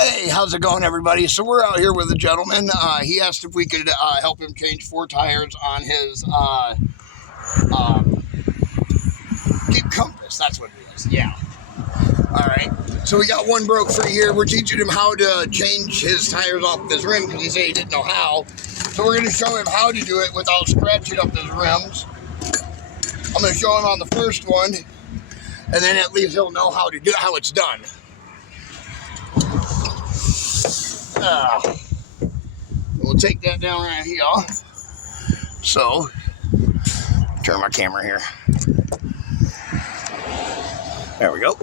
Hey, how's it going, everybody? So we're out here with a gentleman. He asked if we could help him change 4 tires on his Jeep Compass. That's what it is. Yeah. All right. So we got one broke free here. We're teaching him how to change his tires off of his rim because he said he didn't know how. So we're going to show him how to do it without scratching up his rims. I'm going to show him on the first one, and then at least he'll know how to do how it's done. We'll take that down right here. So, turn my camera here. There we go.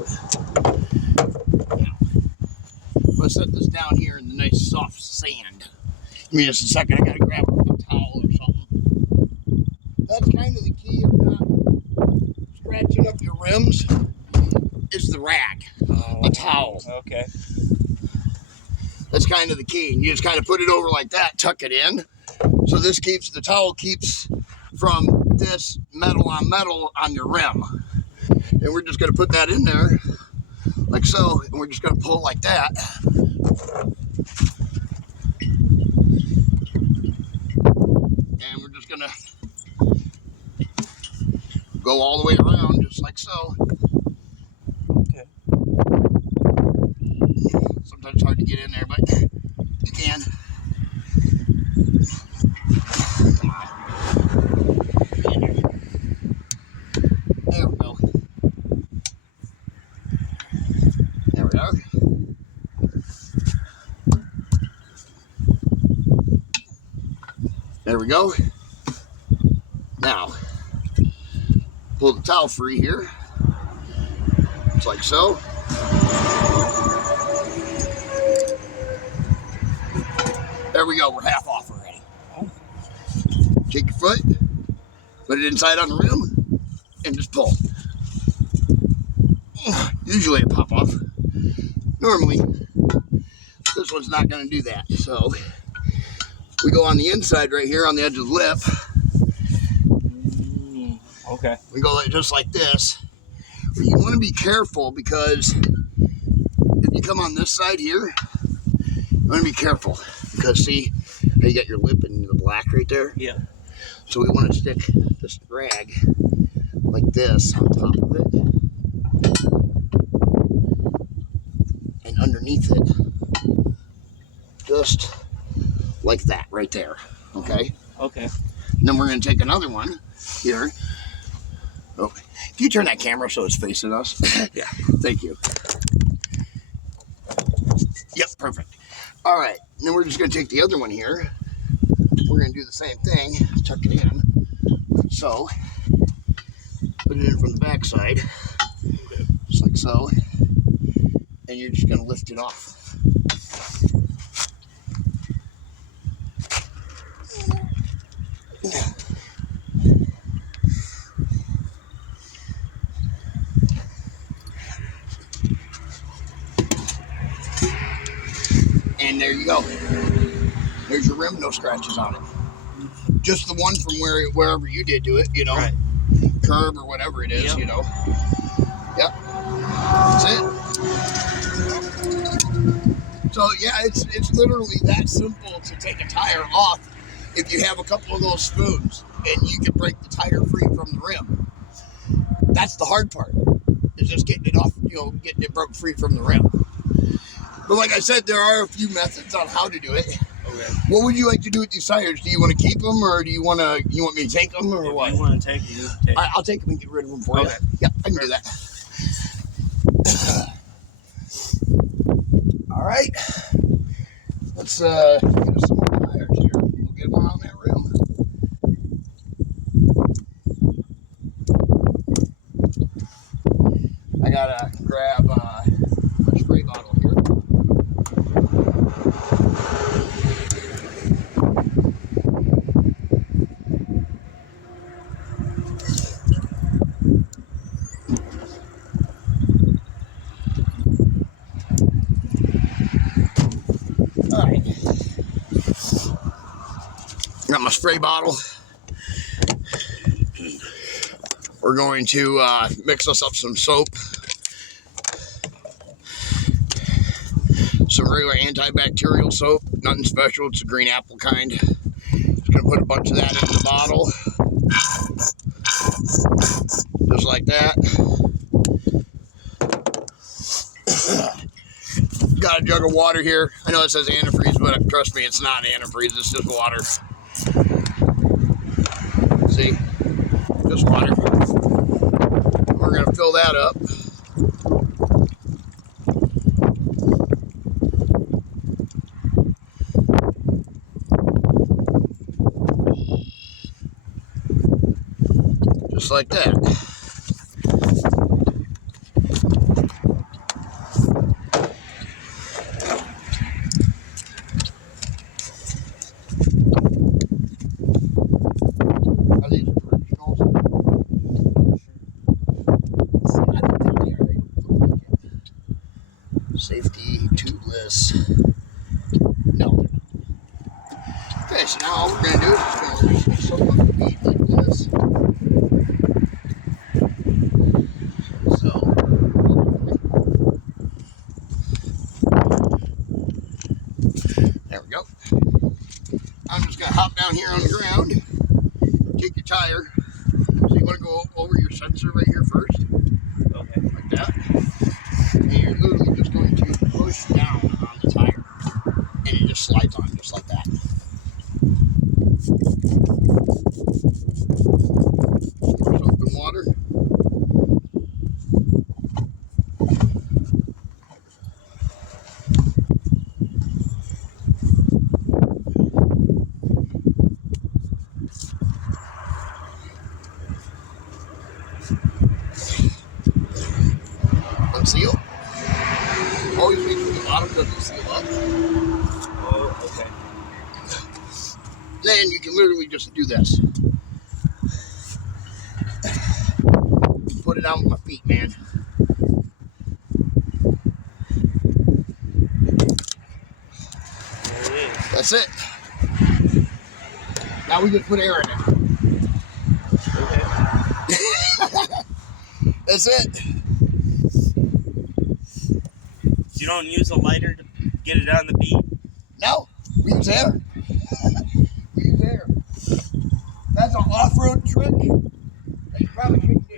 Let's set this down here in the nice soft sand. Give me just a second. I gotta grab a towel or something. That's kind of the key of not scratching up your rims. Is the rag, a towel. Okay. That's kind of the key. You just kind of put it over like that, tuck it in. So this keeps, the towel keeps from this metal on your rim. And we're just going to put that in there like so, and we're just going to pull it like that. And we're just going to go all the way around just like so. Okay. Sometimes it's hard to get in there, but you can. Come on. There we go. There we go. There we go. Now, pull the towel free here. Just like so. There we go, we're half off already. Take your foot, put it inside on the rim, and just pull. Usually it pop off. Normally, this one's not going to do that. So, we go on the inside right here on the edge of the lip. Okay. We go just like this. But you want to be careful because if you come on this side here, you want to be careful. Because see how you got your lip in the black right there? Yeah. So we want to stick this rag like this on top of it. And underneath it. Just like that right there. Okay? Okay. And then we're going to take another one here. Oh, can you turn that camera so it's facing us? Yeah. Thank you. Yep, perfect. All right, and then we're just going to take the other one here. We're going to do the same thing, tuck it in. So, put it in from the back side, just like so. And you're just going to lift it off. And there you go. There's your rim, no scratches on it. Just the one from wherever you did do it, you know, right. Curb or whatever it is, Yep. You know. Yep. That's it. So yeah, it's literally that simple to take a tire off if you have a couple of those spoons and you can break the tire free from the rim. That's the hard part, is just getting it off, you know, getting it broke free from the rim. But like I said, there are a few methods on how to do it. Okay. What would you like to do with these tires? Do you want to keep them, or do you want me to take them, or If what? you want to take it, you take it. I'll take them and get rid of them for you. Okay. Yeah, I can do that. All right. Let's get us some more tires here. We'll get one on that rim. I gotta grab my spray bottle here. All right. Got my spray bottle. We're going to mix us up some soap. some regular antibacterial soap, nothing special. It's a green apple kind. Just gonna put a bunch of that in the bottle, just like that. Got a jug of water here. I know it says antifreeze, but trust me, it's not antifreeze. It's just water. See, just water. We're gonna fill that up. Just like that. Are these originals? I don't think they are. They don't look like it. Safety, tubeless. No. Okay, so now all we're going to do is just going to soak up the meat like this. So, there we go. I'm just going to hop down here on the ground, take your tire. So you want to go over your sensor right here first. Okay. Like that. And you're literally just going to push down on the tire. And it just slides on just like that. Pour soap and water. Unseal. Always make sure the bottom doesn't seal up. Oh, okay. Then you can literally just do this. Put it out with my feet, man. There it is. That's it. Now we just put air in it. Okay. That's it. You don't use a lighter to get it on the bead? No, we use air. We use air. That's an off-road trick that you probably shouldn't do.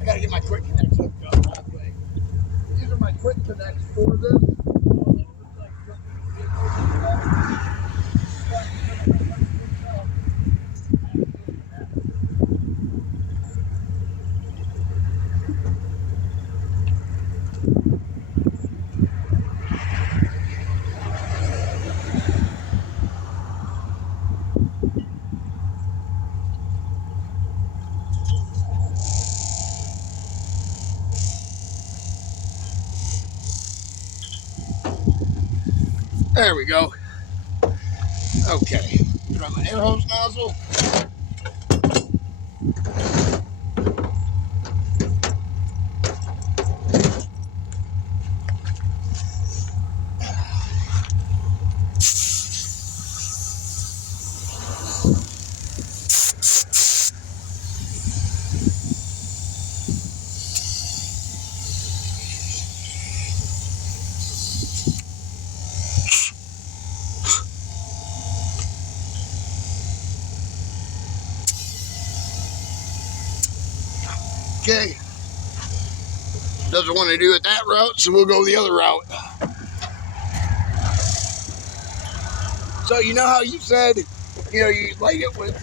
I gotta get my quick connects hooked up all the way. These are my quick connects for this. There we go. Okay. Try my air hose nozzle. Okay. Doesn't want to do it that route, so we'll go the other route. So you know how you said, you light it with,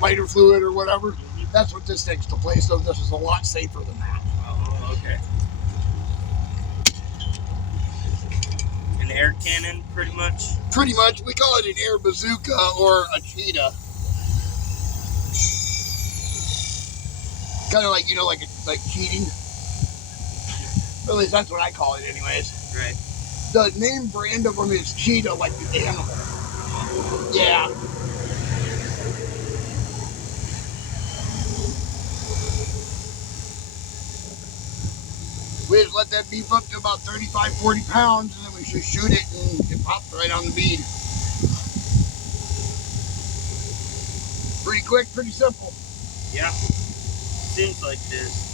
lighter fluid or whatever? That's what this takes to place, so this is a lot safer than that. Oh, okay. An air cannon, pretty much? Pretty much. We call it an air bazooka or a cheetah. Kind of like, like cheating. At least that's what I call it anyways. Right. The name brand of them is Cheetah, like the animal. Yeah. We just let that beef up to about 35, 40 pounds, and then we should shoot it, and it pops right on the bead. Pretty quick, pretty simple. Yeah. Seems like this.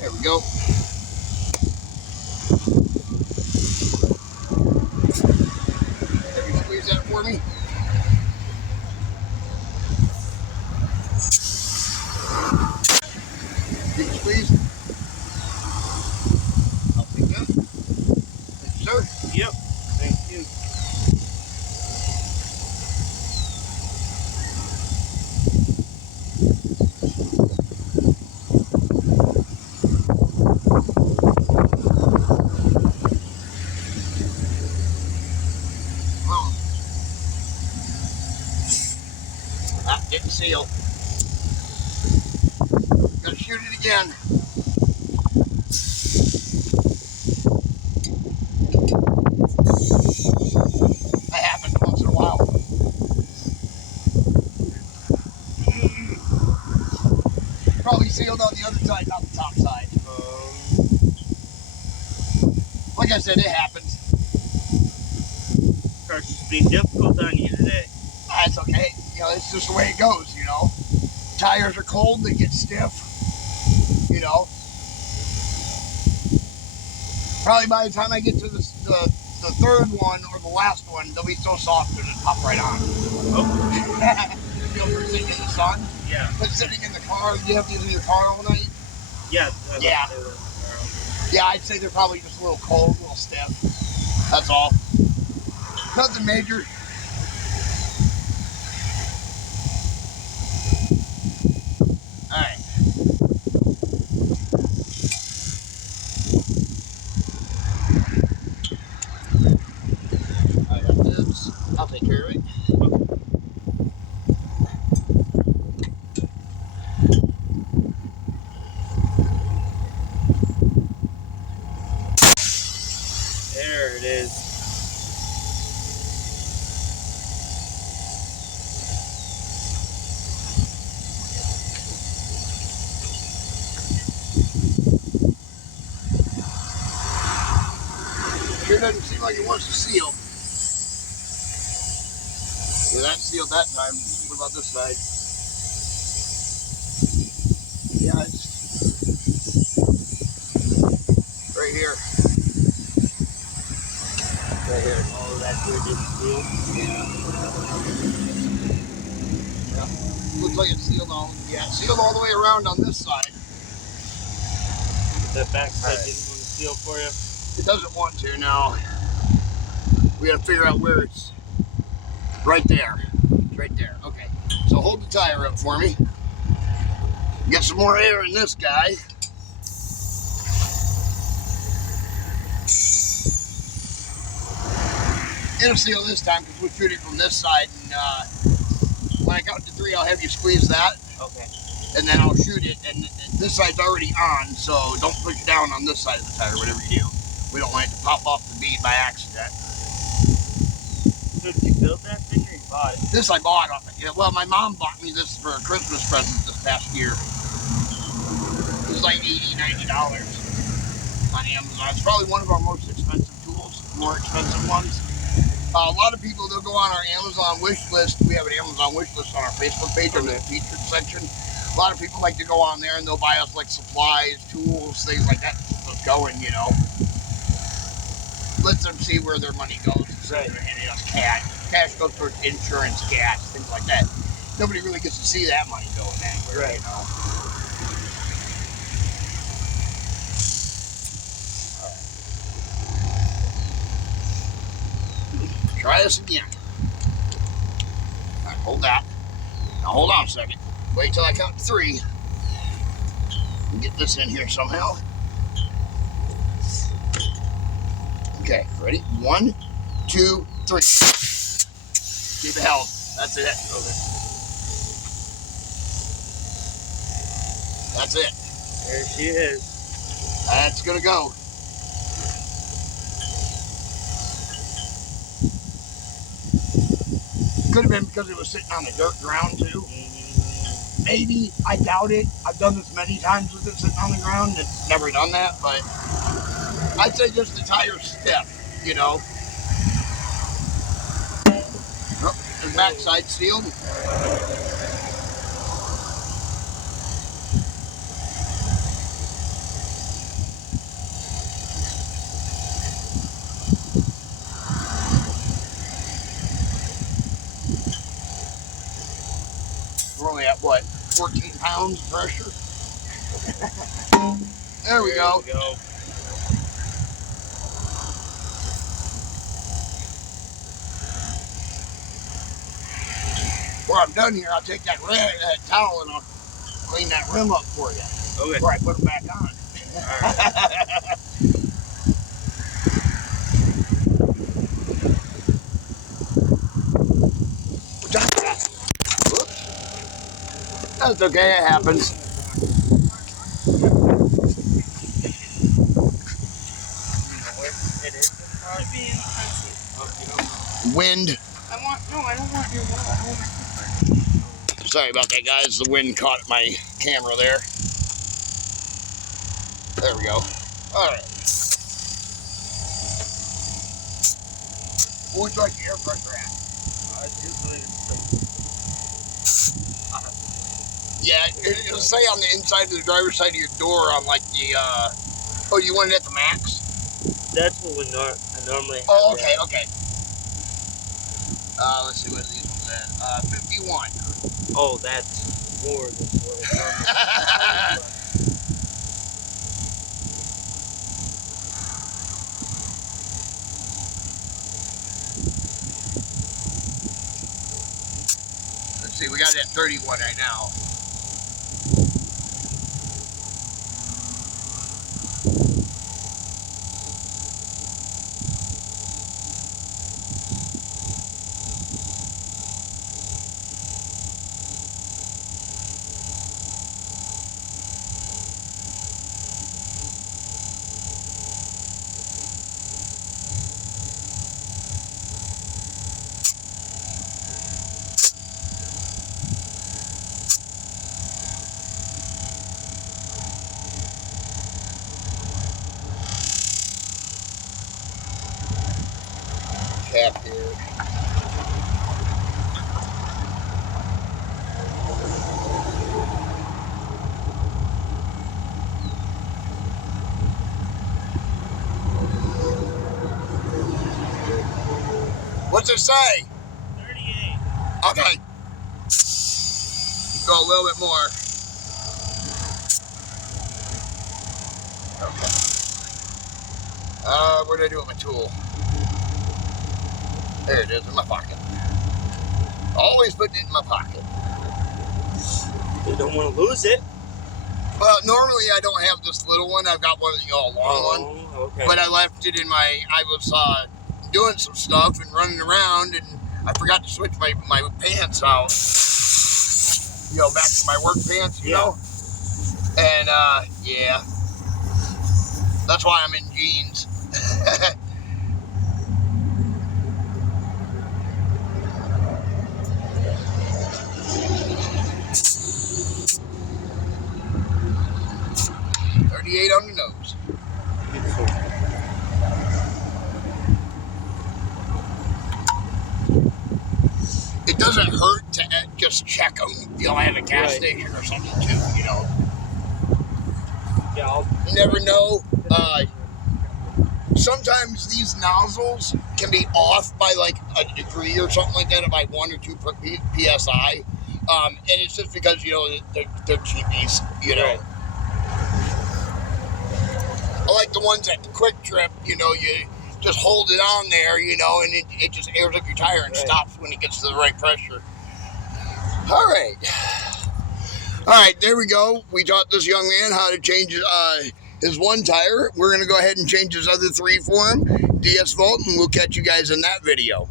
There we go. Have you squeeze that for me? Did you squeeze? I'll take that. Thank you, sir. Yep. Thank you. Oh. Ah, didn't seal. Gotta shoot it again. That happens once in a while. Probably sealed on the other side, not the top side. Like I said, it happens. Car's just being difficult on you today. That's okay. You know, it's just the way it goes, you know. Tires are cold, they get stiff, you know. Probably by the time I get to the third one or the last one, they'll be so soft it'll just pop right on. Oh. You know, for sitting in the sun. Yeah. But sitting in the car, you have these in your car all night. Yeah. Yeah. Yeah, I'd say they're probably just a little cold, a little stiff. That's all. Nothing major. Alright. I got this. I'll take care of it. There it is. Sure doesn't seem like it wants to seal. Yeah, that sealed that time. What about this side? Yeah, it's right here. Right here. Oh, that's where it didn't seal. Yeah. Looks like it's sealed all. Yeah, it's sealed all the way around on this side. That back side Right. didn't want to seal for you. It doesn't want to now. We gotta figure out where it's. Right there. It's right there. Okay. So hold the tire up for me. Get some more air in this guy. It'll seal this time because we'll shoot it from this side, and when I count to 3, I'll have you squeeze that, Okay. and then I'll shoot it. And this side's already on, so don't push down on this side of the tire, whatever you do. We don't want it to pop off the bead by accident. So did you build that thing or you bought it? This I bought off. Well, my mom bought me this for a Christmas present this past year. It was like $80, $90 on Amazon. It's probably one of our most expensive tools, more expensive ones. A lot of people, they'll go on our Amazon wish list. We have an Amazon wish list on our Facebook page under the featured section. A lot of people like to go on there and they'll buy us like supplies, tools, things like that. Let's go and, you know, let them see where their money goes. Right. They're handing us cash. Cash goes towards insurance, gas, things like that. Nobody really gets to see that money going anywhere, Right. you know. Try this again. All right, hold that. Now hold on a second. Wait till I count to 3. Get this in here somehow. Okay, ready? 1, 2, 3. Keep it held. That's it. Okay. That's it. There she is. That's gonna go. Could have been because it was sitting on the dirt ground too. Maybe. I doubt it. I've done this many times with it sitting on the ground. It's never done that, but I'd say just the tire stiff, you know. Oh, the backside sealed. We're only at what, 14 pounds of pressure? There we go. Before I'm done here, I'll take that towel and I'll clean that rim up for you. Okay. Before I put them back on. Alright. Whoops. That's okay, it happens. Wind. I don't want your water. Sorry about that, guys. The wind caught my camera there. There we go. All right. What would you like the air pressure at? Yeah, it'll say on the inside of the driver's side of your door on like the, oh, you want it at the max? That's what we normally have. Oh, okay, okay. Let's see what these ones at. 51. Oh, that's more than what it's normally. Let's see, we got it at 31 right now. Cap here. What's it say? 38. Okay. Go a little bit more. Okay. What did I do with my tool? There it is, in my pocket. Always putting it in my pocket. You don't want to lose it. Well, normally I don't have this little one. I've got one, a long one. Okay. But I left it in my, I was doing some stuff and running around, and I forgot to switch my pants out. Back to my work pants, you know? And, yeah. That's why I'm in jeans. On the nose. It doesn't hurt to just check them, at a gas station or something too, Yeah, you never know. Sometimes these nozzles can be off by like a degree or something like that, by 1 or 2 psi, and it's just because they're cheapies, Right. I like the ones at the Quick Trip, you just hold it on there, and it just airs up your tire and stops when it gets to the right pressure. All right, there we go. We taught this young man how to change his one tire. We're going to go ahead and change his other 3 for him. DS Volt, and we'll catch you guys in that video.